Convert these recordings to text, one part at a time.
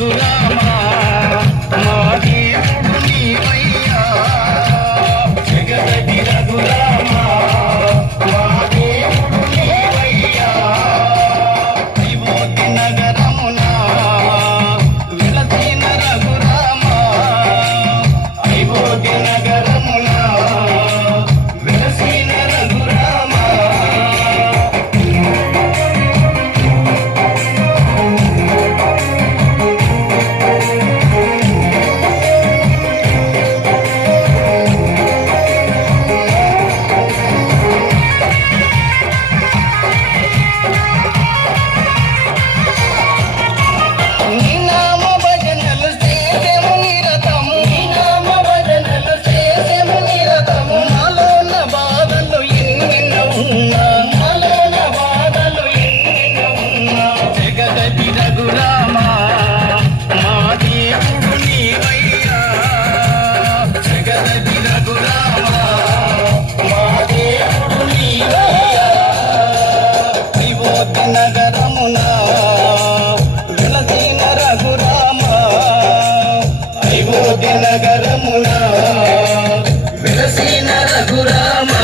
రఘురామా మా దేవుడు నీవయ్యా జగదటి రఘురామా మా దేవుడు నీవయ్యా అయోధ్య నగరమున వెలసిన రఘురామా అయోధ్య నగరమున వెలసిన రఘురామా నగరమున వెలసిన రఘురామా అయోధ్య నగరమున వెలసిన రఘురామా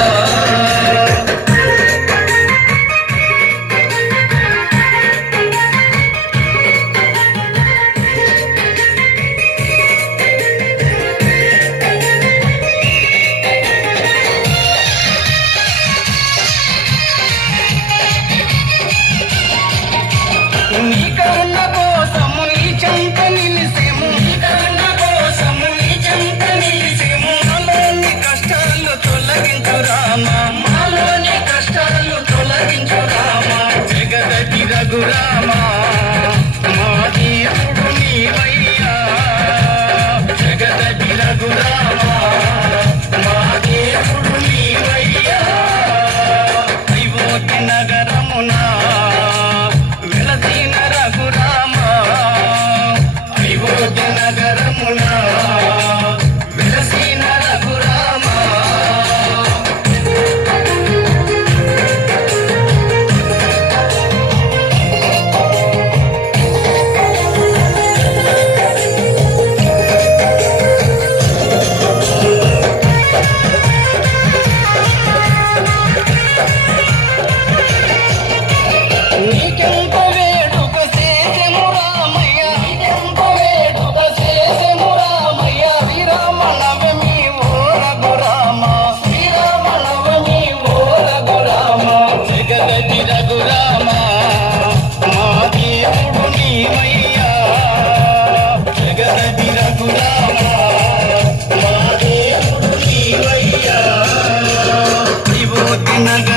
నీ కరుణ కోసము నీ చెంత నిలిసేము నీ కరుణ కోసము నీ చెంత నిలిసేము మాలోని కష్టాలు తొలగించు రామా మాలోని కష్టాలు తొలగించు రామా జగదటి రఘురామా మా దేవుడు నీవయ్యా జగదటి రఘురామా మా దేవుడు నీవయ్యా అయోధ్య నగరమున వెలసిన రఘురామా అయోధ్య నగరమున వెలసిన రఘురామా నీకెంత వేడుక చేసెము రామయ్య నీకెంత వేడుక చేసెము రామయ్య శ్రీరామనవమి ఓ రఘురామా శ్రీరామనవమి ఓ రఘురామా జగదటి రఘురామా మా దేవుడు నీవయ్యా జగదటి రఘురామా మా దేవుడు నీవయ్యా అయోధ్య నగరమున